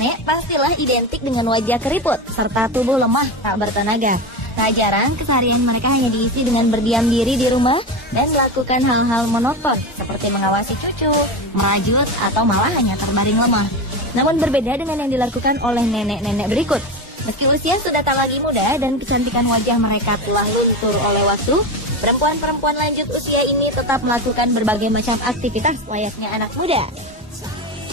nenek pastilah identik dengan wajah keriput serta tubuh lemah tak bertenaga. Tak jarang keseharian mereka hanya diisi dengan berdiam diri di rumah dan melakukan hal-hal monoton seperti mengawasi cucu, merajut, atau malah hanya terbaring lemah. Namun berbeda dengan yang dilakukan oleh nenek-nenek berikut. Meski usia sudah tak lagi muda dan kecantikan wajah mereka telah luntur oleh waktu, perempuan-perempuan lanjut usia ini tetap melakukan berbagai macam aktivitas layaknya anak muda.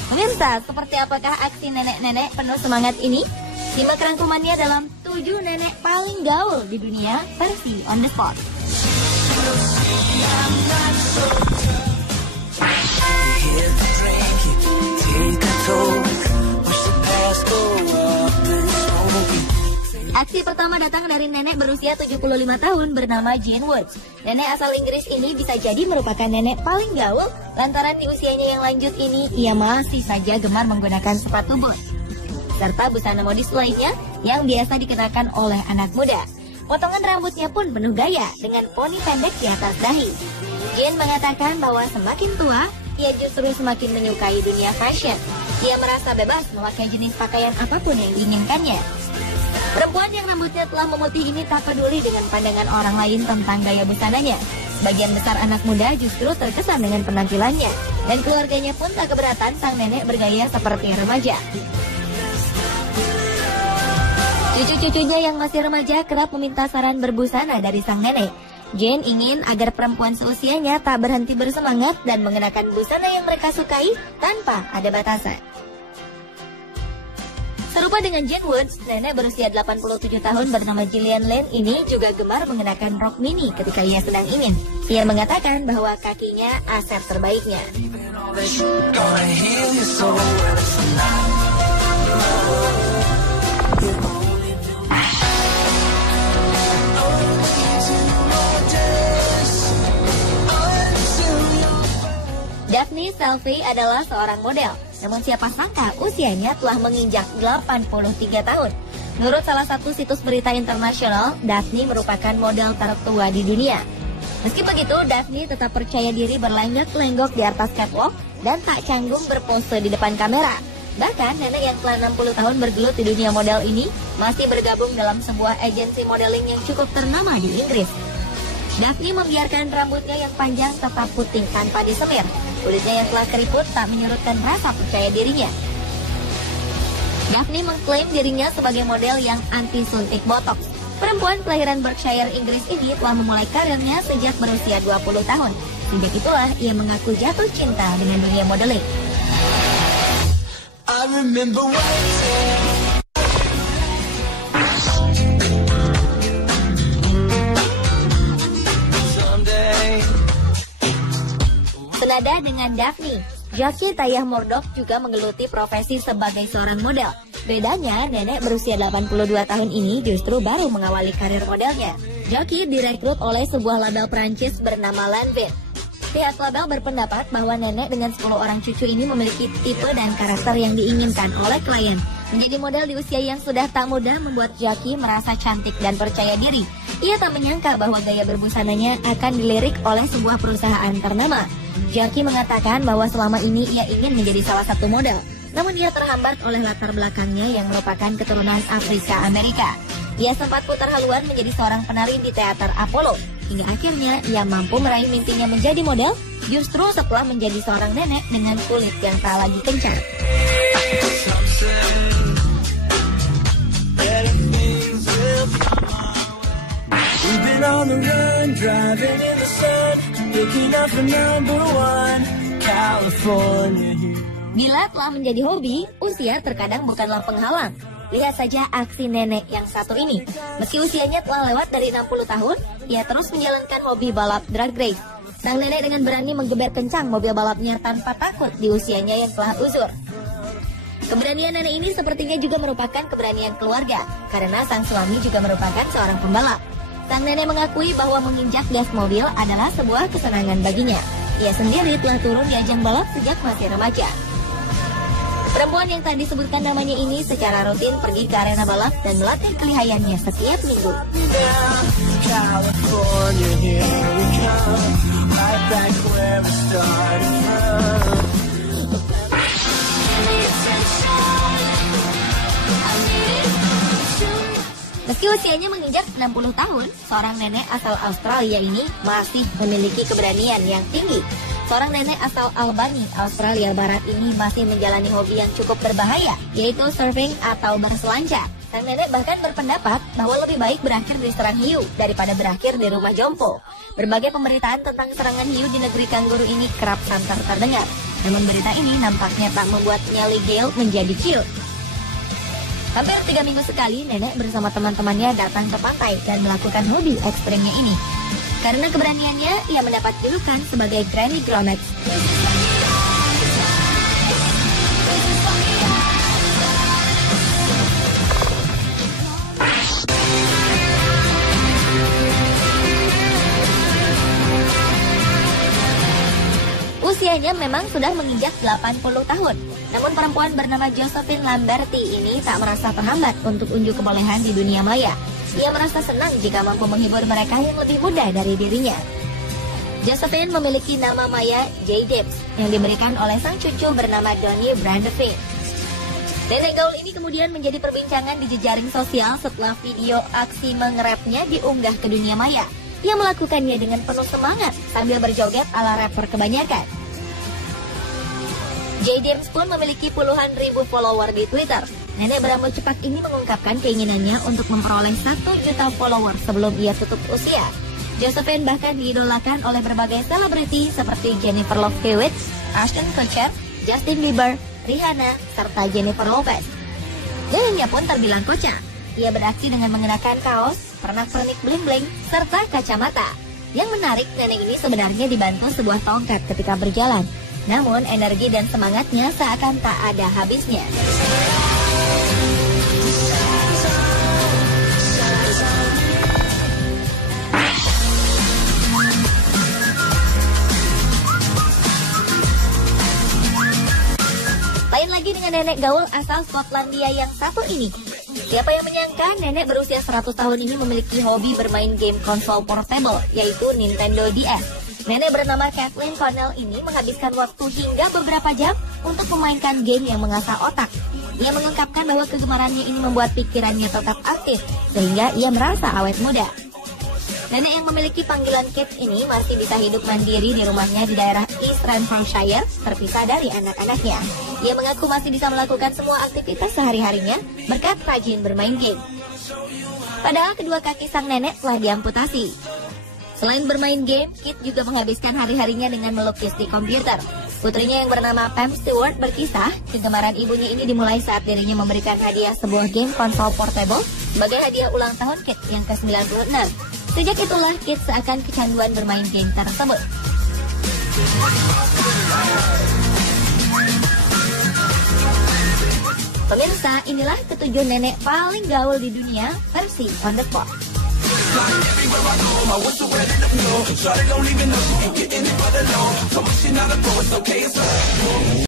Pemirsa, seperti apakah aksi nenek-nenek penuh semangat ini? Simak rangkumannya dalam 7 nenek paling gaul di dunia versi On The Spot. Aksi pertama datang dari nenek berusia 75 tahun bernama Jane Woods. Nenek asal Inggris ini bisa jadi merupakan nenek paling gaul lantaran di usianya yang lanjut ini ia masih saja gemar menggunakan sepatu bot serta busana modis lainnya yang biasa dikenakan oleh anak muda. Potongan rambutnya pun penuh gaya dengan poni pendek di atas dahi. Jane mengatakan bahwa semakin tua, ia justru semakin menyukai dunia fashion. Ia merasa bebas memakai jenis pakaian apapun yang diinginkannya. Perempuan yang rambutnya telah memutih ini tak peduli dengan pandangan orang lain tentang gaya busananya. Sebagian besar anak muda justru terkesan dengan penampilannya. Dan keluarganya pun tak keberatan sang nenek bergaya seperti remaja. Cucu-cucunya yang masih remaja kerap meminta saran berbusana dari sang nenek. Jane ingin agar perempuan seusianya tak berhenti bersemangat dan mengenakan busana yang mereka sukai tanpa ada batasan. Serupa dengan Jane Woods, nenek berusia 87 tahun bernama Gillian Lane ini juga gemar mengenakan rok mini ketika ia sedang ingin. Ia mengatakan bahwa kakinya aset terbaiknya. Daphne Selfie adalah seorang model. Namun siapa sangka usianya telah menginjak 83 tahun. Menurut salah satu situs berita internasional, Daphne merupakan model tertua di dunia. Meski begitu, Daphne tetap percaya diri berlenggak-lenggok di atas catwalk dan tak canggung berpose di depan kamera. Bahkan nenek yang telah 60 tahun bergelut di dunia model ini masih bergabung dalam sebuah agensi modeling yang cukup ternama di Inggris. Daphne membiarkan rambutnya yang panjang tetap putih tanpa disemir. Kulitnya yang telah keriput tak menyurutkan rasa percaya dirinya. Daphne mengklaim dirinya sebagai model yang anti suntik botox. Perempuan kelahiran Berkshire, Inggris ini telah memulai karirnya sejak berusia 20 tahun. Sejak itulah ia mengaku jatuh cinta dengan dunia modeling. I remember senada dengan Daphne, Jackie Tayah Murdoch juga menggeluti profesi sebagai seorang model. Bedanya, nenek berusia 82 tahun ini justru baru mengawali karir modelnya. Jackie direkrut oleh sebuah label Prancis bernama Lanvin. Pihak label berpendapat bahwa nenek dengan 10 orang cucu ini memiliki tipe dan karakter yang diinginkan oleh klien. Menjadi model di usia yang sudah tak muda membuat Jackie merasa cantik dan percaya diri. Ia tak menyangka bahwa gaya berbusananya akan dilirik oleh sebuah perusahaan ternama. Jackie mengatakan bahwa selama ini ia ingin menjadi salah satu model, namun ia terhambat oleh latar belakangnya yang merupakan keturunan Afrika Amerika. Ia sempat putar haluan menjadi seorang penari di teater Apollo, hingga akhirnya ia mampu meraih mimpinya menjadi model justru setelah menjadi seorang nenek dengan kulit yang tak lagi kencar. We've been on the run, driving in the sun, looking up for number one, California. Bila telah menjadi hobi, usia terkadang bukanlah penghalang. Lihat saja aksi nenek yang satu ini. Meski usianya telah lewat dari 60 tahun, ia terus menjalankan hobi balap drag race. Sang nenek dengan berani menggeber kencang mobil balapnya tanpa takut di usianya yang telah uzur. Keberanian nenek ini sepertinya juga merupakan keberanian keluarga, karena sang suami juga merupakan seorang pembalap. Sang nenek mengakui bahwa menginjak gas mobil adalah sebuah kesenangan baginya. Ia sendiri telah turun di ajang balap sejak masih remaja. Perempuan yang tadi disebutkan namanya ini secara rutin pergi ke arena balap dan melatih kelihayannya setiap minggu. Meski usianya menginjak 60 tahun, seorang nenek asal Australia ini masih memiliki keberanian yang tinggi. Seorang nenek asal Albany, Australia Barat ini masih menjalani hobi yang cukup berbahaya, yaitu surfing atau berselancar. Sang nenek bahkan berpendapat bahwa lebih baik berakhir diserang hiu daripada berakhir di rumah jompo. Berbagai pemberitaan tentang serangan hiu di negeri kanguru ini kerap santer terdengar. Namun berita ini nampaknya tak membuat nyali Gail menjadi chill. Hampir 3 minggu sekali, nenek bersama teman-temannya datang ke pantai dan melakukan hobi ekstrimnya ini. Karena keberaniannya, ia mendapat julukan sebagai Granny Gromex. Usianya memang sudah menginjak 80 tahun. Namun perempuan bernama Josephine Lamberti ini tak merasa terhambat untuk unjuk kebolehan di dunia maya. Ia merasa senang jika mampu menghibur mereka yang lebih muda dari dirinya. Josephine memiliki nama maya J. Dibbs yang diberikan oleh sang cucu bernama Donnie Brandevin. Nenek gaul ini kemudian menjadi perbincangan di jejaring sosial setelah video aksi mengerapnya diunggah ke dunia maya. Ia melakukannya dengan penuh semangat sambil berjoget ala rapper kebanyakan. J. Dibbs pun memiliki puluhan ribu follower di Twitter. Nenek berambut cepat ini mengungkapkan keinginannya untuk memperoleh 1 juta follower sebelum ia tutup usia. Josephine bahkan diidolakan oleh berbagai selebriti seperti Jennifer Love Hewitt, Ashton Kutcher, Justin Bieber, Rihanna, serta Jennifer Lopez. Gayanya pun terbilang kocak. Ia beraksi dengan mengenakan kaos, pernak-pernik bling-bling, serta kacamata. Yang menarik, nenek ini sebenarnya dibantu sebuah tongkat ketika berjalan. Namun, energi dan semangatnya seakan tak ada habisnya. Lain lagi dengan nenek gaul asal Skotlandia yang satu ini. Siapa yang menyangka nenek berusia 100 tahun ini memiliki hobi bermain game konsol portable, yaitu Nintendo DS. Nenek bernama Kathleen Connell ini menghabiskan waktu hingga beberapa jam untuk memainkan game yang mengasah otak. Ia mengungkapkan bahwa kegemarannya ini membuat pikirannya tetap aktif, sehingga ia merasa awet muda. Nenek yang memiliki panggilan Kit ini masih bisa hidup mandiri di rumahnya di daerah East Renfrewshire, terpisah dari anak-anaknya. Ia mengaku masih bisa melakukan semua aktivitas sehari-harinya berkat rajin bermain game. Padahal kedua kaki sang nenek telah diamputasi. Selain bermain game, Kit juga menghabiskan hari-harinya dengan melukis di komputer. Putrinya yang bernama Pam Stewart berkisah, kegemaran ibunya ini dimulai saat dirinya memberikan hadiah sebuah game konsol portable sebagai hadiah ulang tahun Kit yang ke-96. Sejak itulah Kit seakan kecanduan bermain game tersebut. Pemirsa, inilah ketujuh nenek paling gaul di dunia versi On The Spot. Everywhere I go, my whistle ready to blow. Shawty don't even know she ain't getting it for the low. So much she not a pro, it's okay, it's her.